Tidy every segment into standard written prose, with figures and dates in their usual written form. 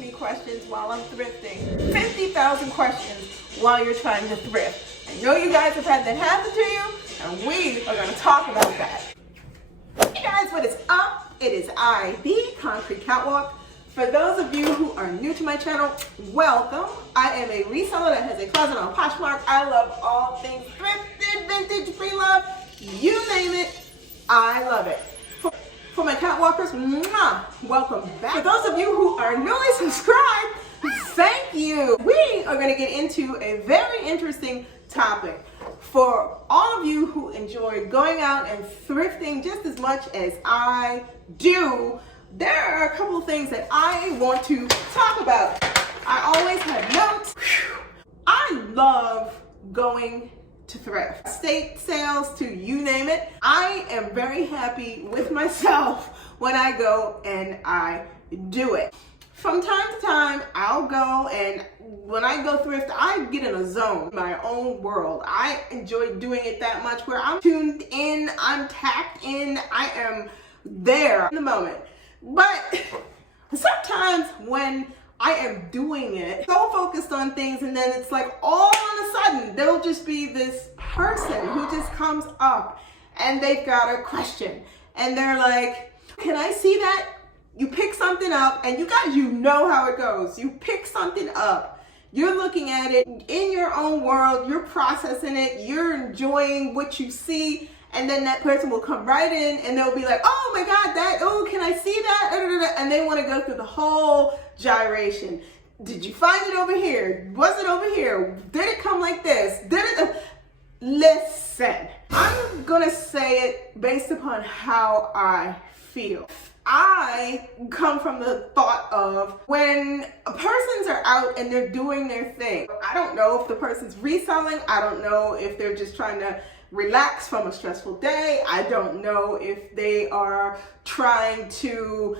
me questions while I'm thrifting. 50,000 questions while you're trying to thrift. I know you guys have had that happen to you, and we are going to talk about that. Hey guys, what is up? It is I, the Concrete Catwalk. For those of you who are new to my channel, welcome. I am a reseller that has a closet on Poshmark. I love all things thrifted, vintage, pre-loved, you name it, I love it. For my Catwalkers, mwah, welcome back. For those of you who are newly subscribed, thank you. We are going to get into a very interesting topic. For all of you who enjoy going out and thrifting just as much as I do, there are a couple of things that I want to talk about. I always have notes. I love going to thrift. Estate sales to you name it. I am very happy with myself when I go and I do it. From time to time, I'll go, and when I go thrift, I get in a zone, my own world. I enjoy doing it that much where I'm tuned in, I'm tapped in, I am there in the moment. But sometimes when I am doing it, so focused on things, and then it's like all of a sudden, there'll just be this person who just comes up and they've got a question. And they're like, can I see that? You pick something up, and you guys, you know how it goes. You pick something up, you're looking at it in your own world, you're processing it, you're enjoying what you see, and then that person will come right in and they'll be like, oh my God, oh, can I see that? And they want to go through the whole gyration. Did you find it over here? Was it over here? Did it come like this? Did it? Listen, I'm gonna say it based upon how I feel. I come from the thought of when persons are out and they're doing their thing. I don't know if the person's reselling. I don't know if they're just trying to relax from a stressful day. I don't know if they are trying to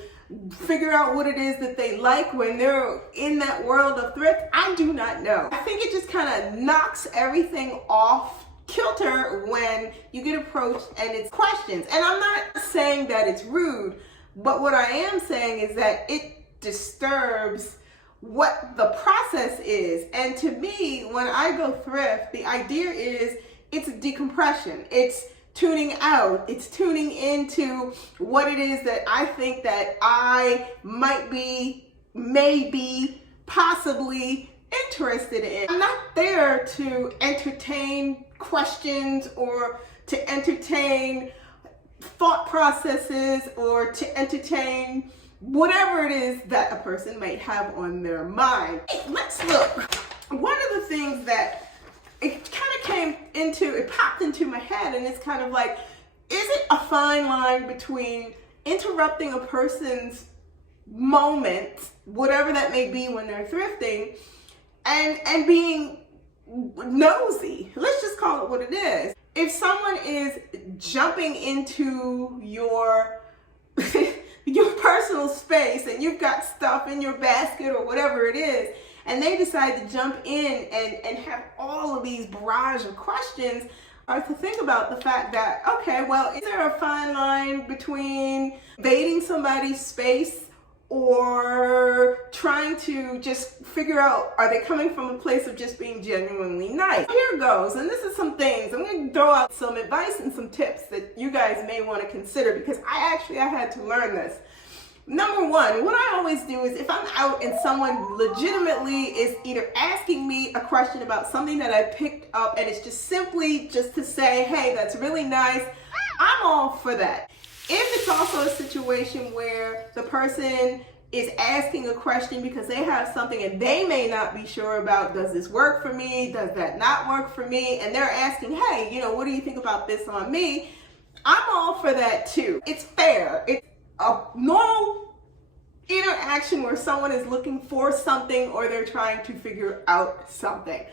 figure out what it is that they like when they're in that world of thrift. I do not know. I think it just kind of knocks everything off kilter when you get approached and it's questions. And I'm not saying that it's rude, but what I am saying is that it disturbs what the process is. And to me, when I go thrift, the idea is it's decompression. It's tuning out. It's tuning into what it is that I think that I might be, maybe, possibly interested in. I'm not there to entertain questions or to entertain thought processes or to entertain whatever it is that a person might have on their mind. Let's look. One of the things that it kind of popped into my head, and it's kind of like, is it a fine line between interrupting a person's moment, whatever that may be when they're thrifting, and being nosy? Let's just call it what it is. If someone is jumping into your your personal space and you've got stuff in your basket or whatever it is, and they decide to jump in and have all of these barrage of questions, or to think about the fact that, okay, well, is there a fine line between invading somebody's space or trying to just figure out, are they coming from a place of just being genuinely nice? Here goes, and this is some things. I'm going to throw out some advice and some tips that you guys may want to consider, because I had to learn this. Number one, what I always do is if I'm out and someone legitimately is either asking me a question about something that I picked up and it's just simply just to say, hey, that's really nice, I'm all for that. If it's also a situation where the person is asking a question because they have something and they may not be sure about, does this work for me? Does that not work for me? And they're asking, hey, what do you think about this on me? I'm all for that too. It's fair. It's a normal interaction where someone is looking for something or they're trying to figure out something.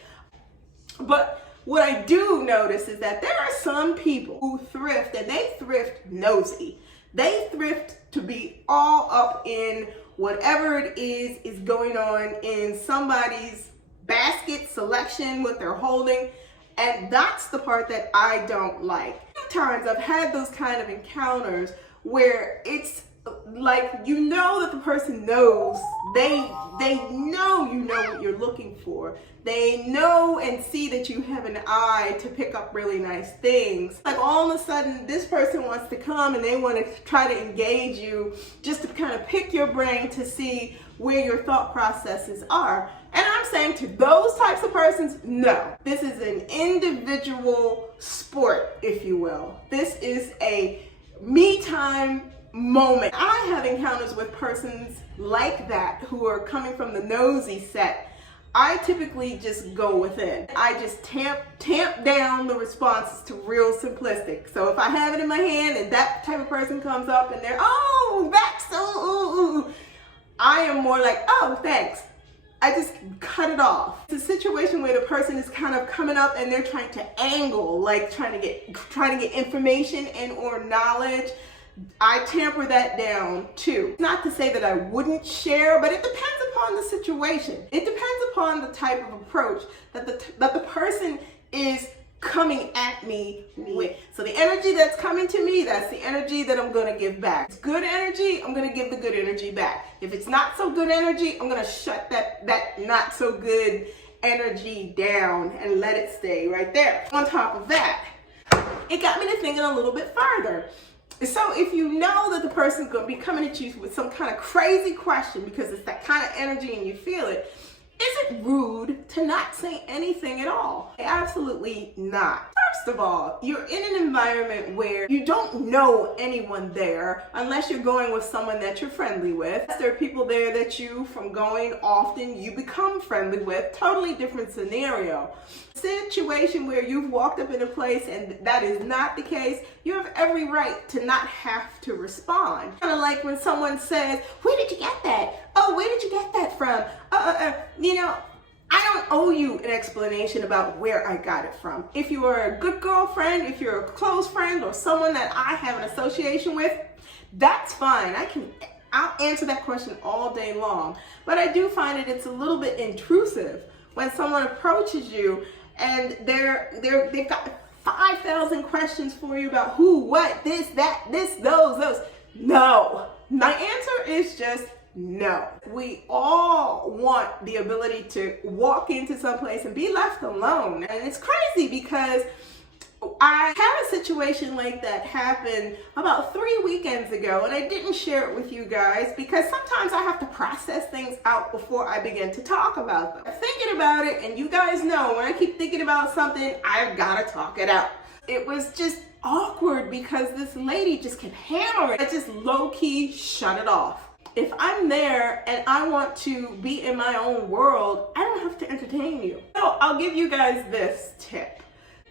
But what I do notice is that there are some people who thrift, and they thrift nosy. They thrift to be all up in whatever it is going on in somebody's basket selection, what they're holding. And that's the part that I don't like. Sometimes I've had those kind of encounters where it's like, you know that the person knows, they know you know what you're looking for. They know and see that you have an eye to pick up really nice things. Like, all of a sudden this person wants to come and they want to try to engage you just to kind of pick your brain to see where your thought processes are. And I'm saying to those types of persons, no. This is an individual sport, if you will. This is a me time moment. I have encounters with persons like that who are coming from the nosy set. I typically just go within. I just tamp down the responses to real simplistic. So if I have it in my hand and that type of person comes up and they're, oh, that's so, I am more like, oh, thanks. I just cut it off. It's a situation where the person is kind of coming up and they're trying to angle, like trying to get information and or knowledge. I tamper that down too. Not to say that I wouldn't share, but it depends upon the situation. It depends upon the type of approach that the person is coming at me with. So the energy that's coming to me, that's the energy that I'm gonna give back. If it's good energy, I'm gonna give the good energy back. If it's not so good energy, I'm gonna shut that not so good energy down and let it stay right there. On top of that, it got me to thinking a little bit further. So if you know that the person's going to be coming at you with some kind of crazy question because it's that kind of energy and you feel it, is it rude to not say anything at all? Absolutely not. First of all, you're in an environment where you don't know anyone there unless you're going with someone that you're friendly with. There are people there that you, from going often, you become friendly with. Totally different scenario. Situation where you've walked up in a place and that is not the case, you have every right to not have to respond. Kind of like when someone says, where did you get that? Oh, where did you get that from? You know, I don't owe you an explanation about where I got it from. If you are a good girlfriend, if you're a close friend or someone that I have an association with, that's fine. I'll answer that question all day long. But I do find it's a little bit intrusive when someone approaches you and they've got 5,000 questions for you about who, what, this, that, this, those. No. My answer is just no. We all want the ability to walk into some place and be left alone. And it's crazy because I had a situation like that happen about 3 weekends ago, and I didn't share it with you guys because sometimes I have to process things out before I begin to talk about them. I'm thinking about it, and you guys know when I keep thinking about something, I've got to talk it out. It was just awkward because this lady just kept hammering. I just low-key shut it off. If I'm there and I want to be in my own world, I don't have to entertain you. So I'll give you guys this tip.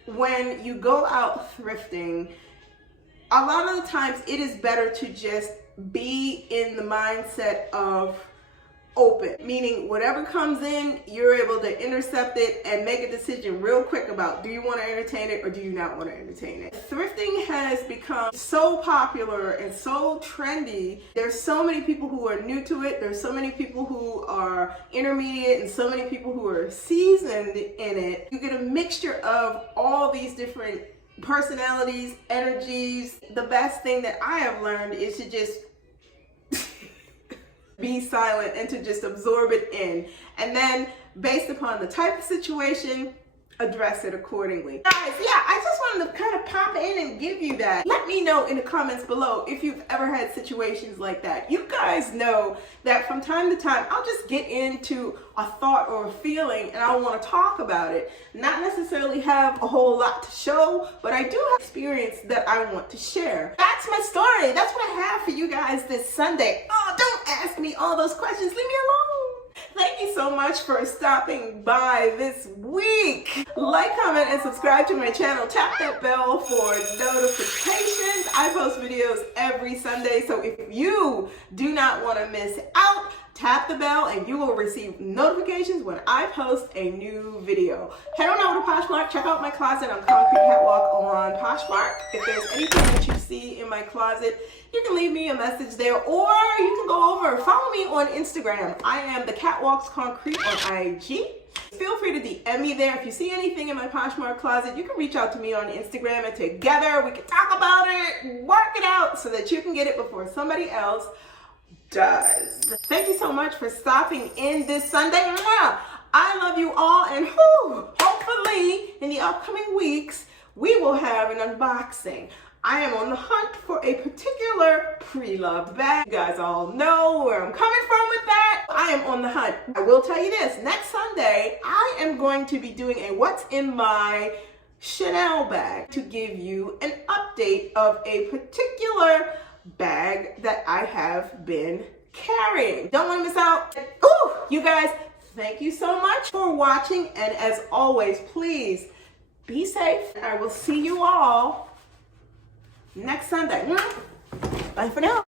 When you go out thrifting, a lot of the times it is better to just be in the mindset of open, meaning whatever comes in, you're able to intercept it and make a decision real quick about, do you want to entertain it or do you not want to entertain it? Thrifting has become so popular and so trendy. There's so many people who are new to it. There's so many people who are intermediate and so many people who are seasoned in it. You get a mixture of all these different personalities, energies. The best thing that I have learned is to just be silent and to just absorb it in. And then based upon the type of situation, address it accordingly. Guys, yeah, I just wanted to kind of pop in and give you that. Let me know in the comments below if you've ever had situations like that. You guys know that from time to time, I'll just get into a thought or a feeling and I want to talk about it. Not necessarily have a whole lot to show, but I do have experience that I want to share. That's my story. That's what I have for you guys this Sunday. Oh, don't ask me all those questions. Leave me alone. Thank you so much for stopping by this week. Like, comment, and subscribe to my channel. Tap that bell for notifications. I post videos every Sunday, so if you do not want to miss out, tap the bell and you will receive notifications when I post a new video. Head on over to Poshmark. Check out my closet on Concrete Catwalk on Poshmark. If there's anything that you see in my closet, you can leave me a message there, or you can go over, follow me on Instagram. I am the Catwalks Concrete on IG. Feel free to DM me there. If you see anything in my Poshmark closet, you can reach out to me on Instagram, and together we can talk about it, work it out so that you can get it before somebody else does. Thank you so much for stopping in this Sunday. I love you all, and hopefully in the upcoming weeks, we will have an unboxing. I am on the hunt for a particular pre-loved bag. You guys all know where I'm coming from with that. I am on the hunt. I will tell you this, next Sunday, I am going to be doing a what's in my Chanel bag to give you an update of a particular bag that I have been carrying. Don't want to miss out. You guys, thank you so much for watching, and as always, please be safe. I will see you all next Sunday. Bye for now.